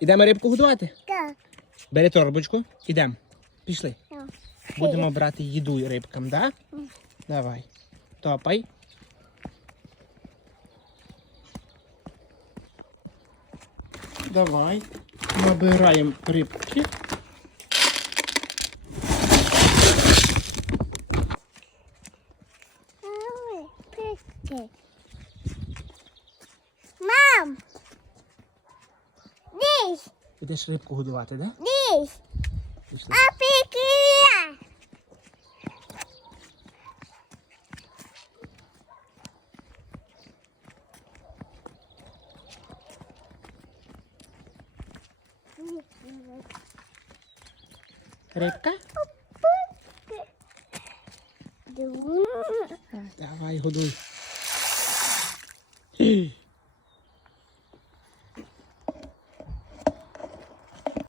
Ідемо рибку годувати? Так. Да. Бери торбочку. ідемо. Пішли. Будемо брати їду рибкам, так? Да? Mm. Давай. Топай. Давай. Ми обираємо рибки. Ich den Schritt gut warte, ne? Nicht. Ab Repka? Da vai, Rodolfo.